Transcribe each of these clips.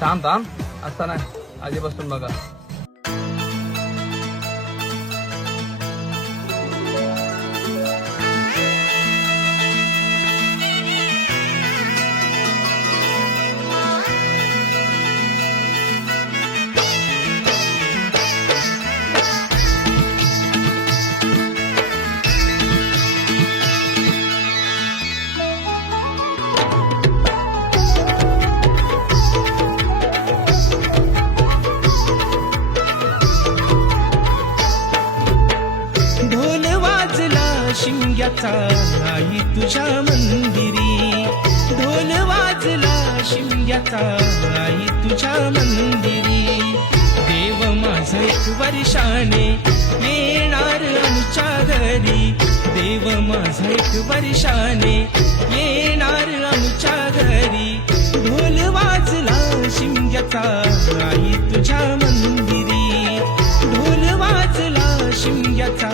थांब थांब असता नाही आधीपासून बघा. शिमग्याचा आई तुझ्या मंदिरी, ढोल वाजला शिमग्याचा आई तुझ्या मंदिरी. देव माझा एक वर्षाने येणार आमच्या घरी, देव माझा एक वर्षाने येणार आमच्या घरी. ढोल वाजला शिमग्याचा आई तुझ्या मंदिरी, ढोल वाजला शिमग्याचा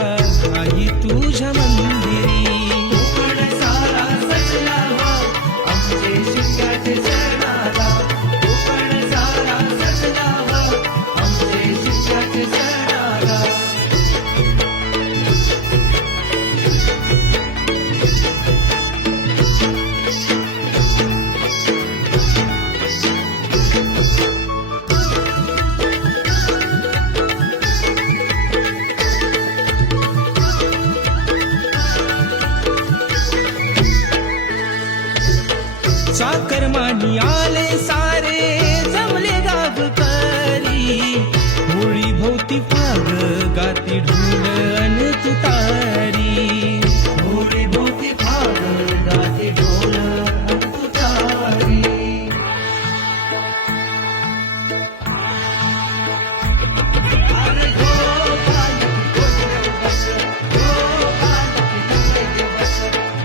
आई तुझ्या मंदिरी. कोकण सारा सजला आमचे शिमग्याचे सणाला, कोकण सारा सजला आमचे शिमग्याचे सणाला. चाकरमानी आले सारे जमले गावकरी, होळी भोवती फाग गाती ढोल अन तुतारी. होळी भोवती फाग गाते ढोल अन तुतारी. अरे गोपाल गोंधळ बस, गोपाल गोंधळ बस,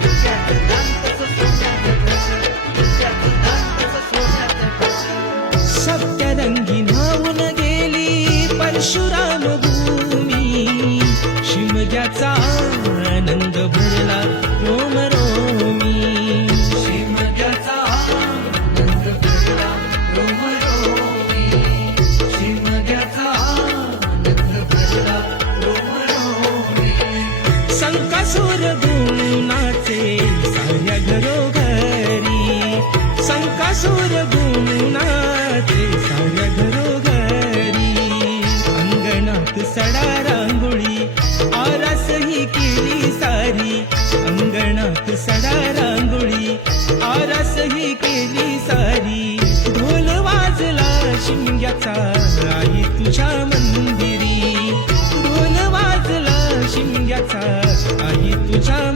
तुझ्यात दांतच सोन्यात बस, तुझ्यात दांतच सोन्यात बस. सप्तरंगी नावून गेली परशुराम भूमी, शिमग्याचा आनंद भरला रोम रोमी. शिमग्याचा आनंद भरला रोमरोमी, शिमग्याचा आनंद भरला रोमरोमी. संकासूर गुणाचे साऱ्या घरोघरी, संकासूर गुणाचे साऱ्या घरोघरी. अंगणात सडा रांगोळी आरास ही केली सारी, अंगणात सडा रांगोळी आरास ही केली सारी. ढोल वाजला शिमग्याचा आई तुझ्या मंदिरी, ढोल वाजला शिमग्याचा आई तुझ्या